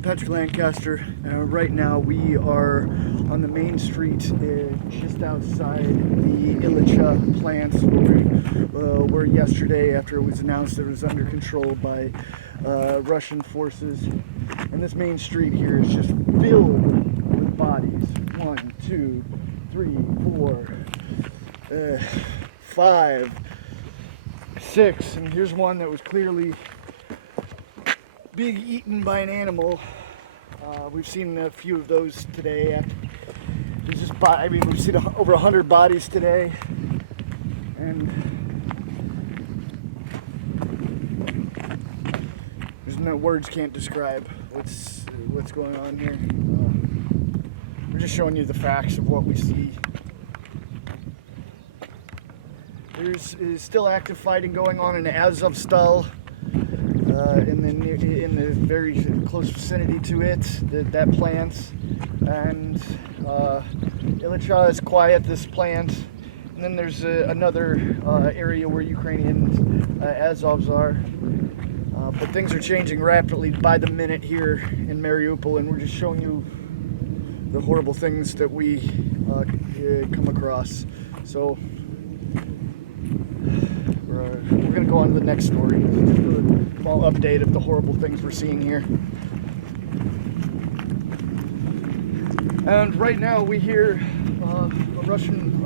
I'm Patrick Lancaster. Right now we are on the main street just outside the Ilitcha plant where we were yesterday after it was announced that it was under control by Russian forces. And this main street here is just filled with bodies. 1, 2, 3, 4, 5, 6. And here's one that was clearly being eaten by an animal. We've seen a few of those today. We've seen over 100 bodies today, and there's no words can't describe what's going on here. We're just showing you the facts of what we see. There's still active fighting going on in Azovstal. In the very close vicinity to it, that plant, and Ilitcha is quiet, this plant, and then there's another area where Ukrainian Azovs are, but things are changing rapidly by the minute here in Mariupol, and we're just showing you the horrible things that we come across. So we're going to go on to the next story. Just a small update of the horrible things we're seeing here. And right now we hear a Russian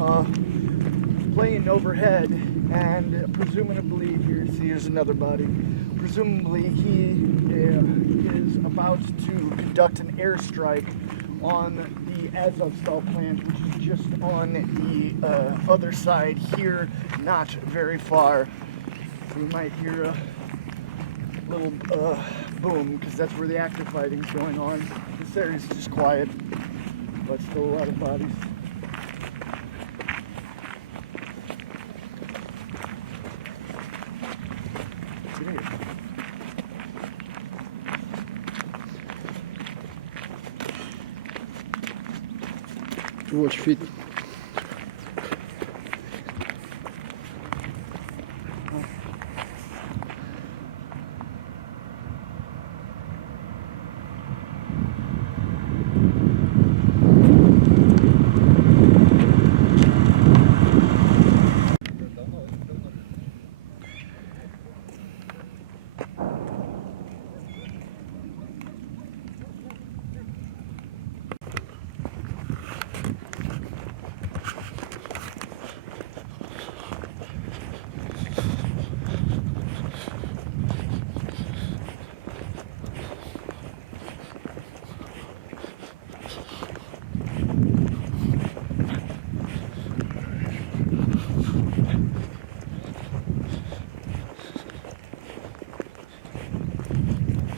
plane overhead, and presumably, here's another body. Presumably he is about to conduct an airstrike on the Azovstal plant, which is just on the other side here, not very far. So we might hear a little boom, because that's where the active fighting's going on. This area's just quiet, but still a lot of bodies. Watch feet.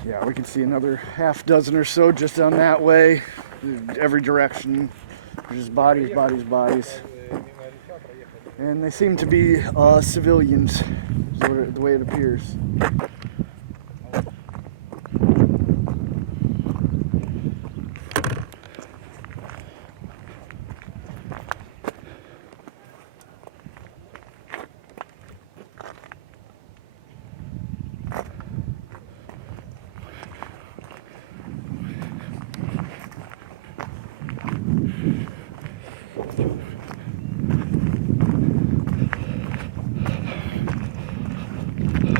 Yeah, we can see another half dozen or so just down that way, every direction. There's just bodies, bodies, bodies. And they seem to be civilians, the way it appears.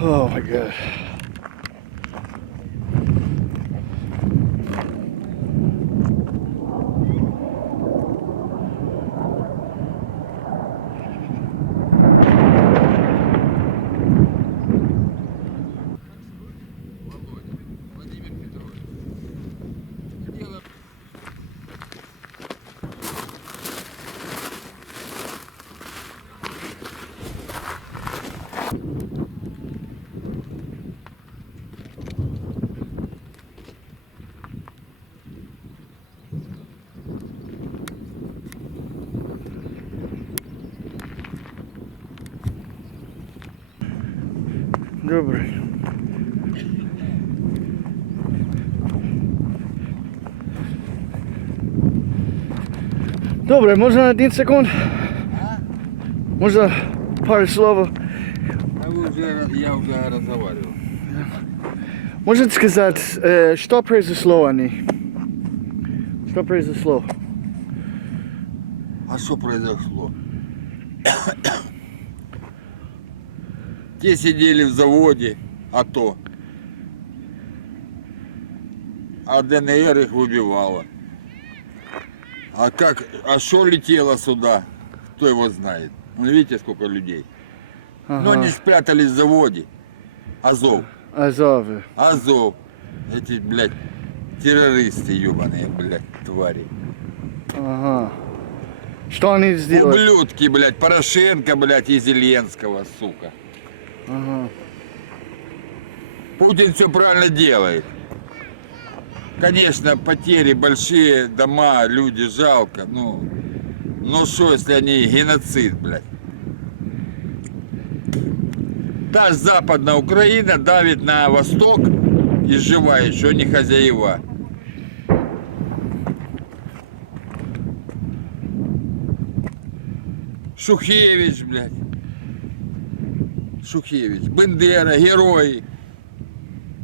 Oh my God. Добре. Добре, можна на 1 секунд? Можно пару слов? Я уже разговаривал. Можете сказать, что произошло они? Что произошло? А что произошло? Те сидели в заводе АТО, а ДНР их выбивала. А что летело сюда, кто его знает. Ну, видите, сколько людей. Но они спрятались в заводе. Азов. Азовы. Азов. Эти, блядь, террористы ебаные, блядь, твари. Ага. Что они сделали? Ублюдки, блядь, Порошенко, блядь, и Зеленского, сука. Ага. Путин все правильно делает. Конечно, потери большие, дома, люди жалко, ну что, если они геноцид, блядь. Та же Западная Украина давит на восток, изживает, что они хозяева. Шухевич, блядь. Шухевич, Бендера, герои.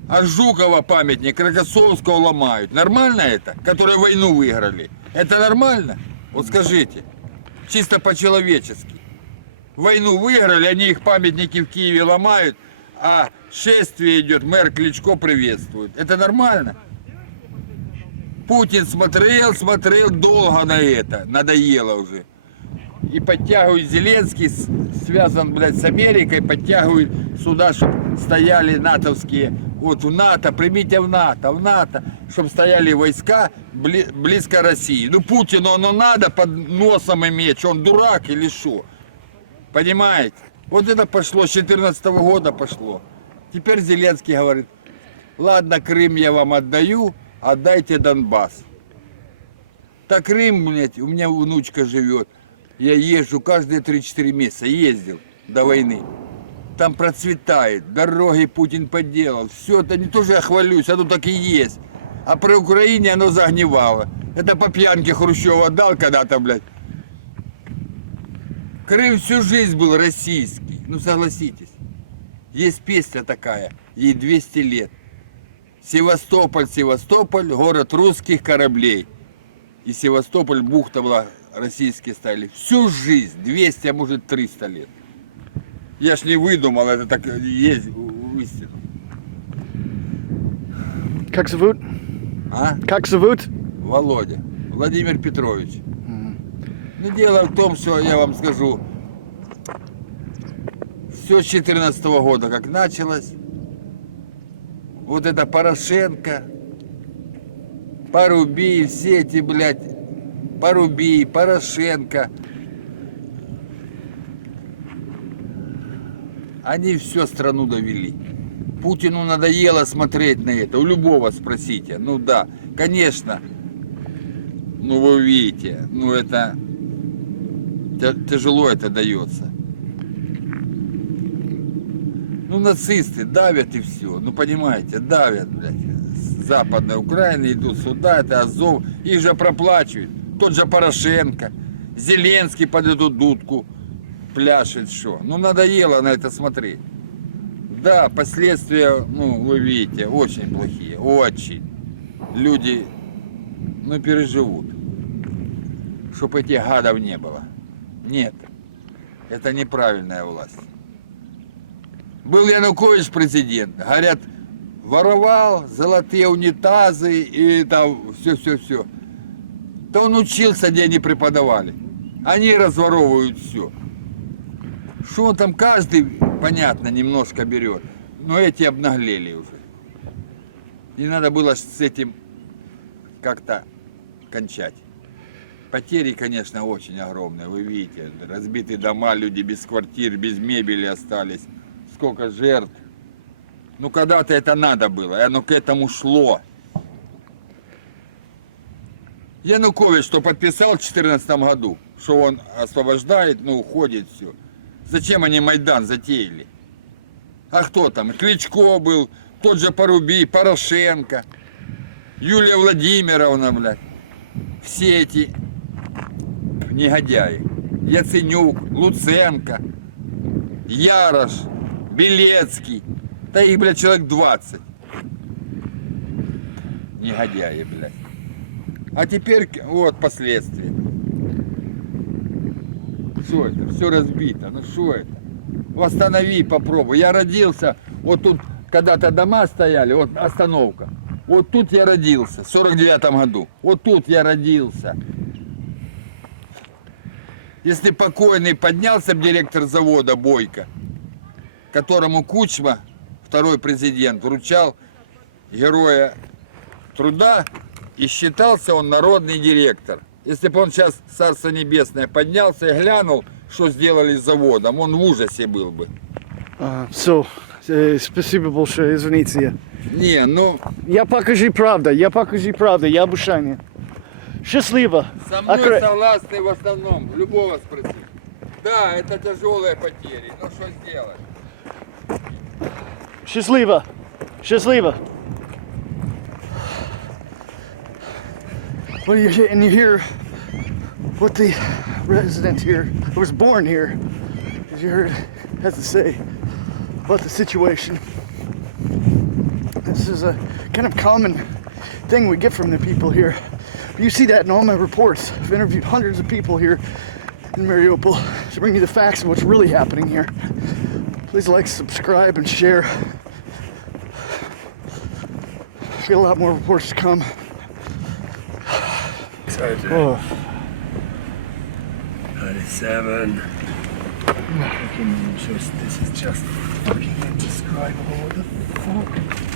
А Жукова памятник Рокоссовского ломают. Нормально это? Которые войну выиграли. Это нормально? Вот скажите. Чисто по-человечески. Войну выиграли, они их памятники в Киеве ломают, а шествие идет, мэр Кличко приветствует. Это нормально? Путин смотрел долго на это. Надоело уже. И подтягивают Зеленский, связан, блядь, с Америкой, подтягивают сюда, чтобы стояли натовские, вот в НАТО, примите в НАТО, чтобы стояли войска близко России. Ну Путину оно надо под носом иметь, что он дурак или что? Понимаете? Вот это пошло, с 2014 года пошло. Теперь Зеленский говорит, ладно, Крым я вам отдаю, отдайте Донбасс. Так Крым, блядь, у меня внучка живет. Я езжу каждые 3-4 месяца, ездил до войны. Там процветает, дороги Путин подделал. Все это не то, что я хвалюсь, оно так и есть. А при Украине оно загнивало. Это по пьянке Хрущева дал когда-то, блядь. Крым всю жизнь был российский. Ну согласитесь. Есть песня такая, ей 200 лет. Севастополь, Севастополь, город русских кораблей. И Севастополь, бухта была, российские стали. Всю жизнь, 200, а может 300 лет. Я ж не выдумал, это так есть истина. Как зовут? А? Как зовут? Володя. Владимир Петрович. Ну, дело в том, что я вам скажу, все с 2014 года как началось. Вот это Порошенко, Порубий, все эти, блядь, Порубий, Порошенко. Они всю страну довели. Путину надоело смотреть на это. У любого спросите. Ну да, конечно. Ну вы видите, ну это тяжело это дается. Ну нацисты давят и все. Ну понимаете, давят, блядь. С Западной Украины идут сюда, это Азов. Их же проплачивают. Тот же Порошенко. Зеленский под эту дудку пляшет, что. Ну надоело на это смотреть. Да, последствия, ну вы видите, очень плохие. Очень. Люди, ну переживут. Чтоб этих гадов не было. Нет. Это неправильная власть. Был Янукович президент. Говорят, воровал золотые унитазы и там все. Да он учился, где они преподавали. Они разворовывают все. Что он там каждый, понятно, немножко берет. Но эти обнаглели уже. И надо было с этим как-то кончать. Потери, конечно, очень огромные. Вы видите, разбитые дома, люди без квартир, без мебели остались. Сколько жертв. Ну, когда-то это надо было, и оно к этому шло. Янукович, что подписал в 2014 году, что он освобождает, ну, уходит, все. Зачем они Майдан затеяли? А кто там? Кличко был, тот же Порубий, Порошенко, Юлия Владимировна, блядь. Все эти негодяи. Яценюк, Луценко, Ярош, Белецкий. Да их, блядь, человек 20. негодяи, блядь. А теперь вот последствия. Что это? Все разбито. Ну что это? Восстанови, попробуй. Я родился, вот тут когда-то дома стояли, вот остановка. Вот тут я родился, в 49-м году. Вот тут я родился. Если покойный поднялся б директор завода Бойко, которому Кучма, второй президент, вручал Героя Труда, и считался он народный директор. Если бы он сейчас, Царство Небесное, поднялся и глянул, что сделали с заводом, он в ужасе был бы. Спасибо большое, извините. Не, ну, Я покажи правда, я обещание. Счастливо. со мной согласны в основном, любого спроси. Да, это тяжелые потери, но что сделать? Счастливо. Счастливо. Well, and you hear what the resident here, who was born here, as you heard, has to say about the situation. This is a kind of common thing we get from the people here. You see that in all my reports. I've interviewed hundreds of people here in Mariupol to bring you the facts of what's really happening here. Please like, subscribe, and share. Got a lot more reports to come. Oh. 97. Fucking just, this is just fucking indescribable. What the fuck?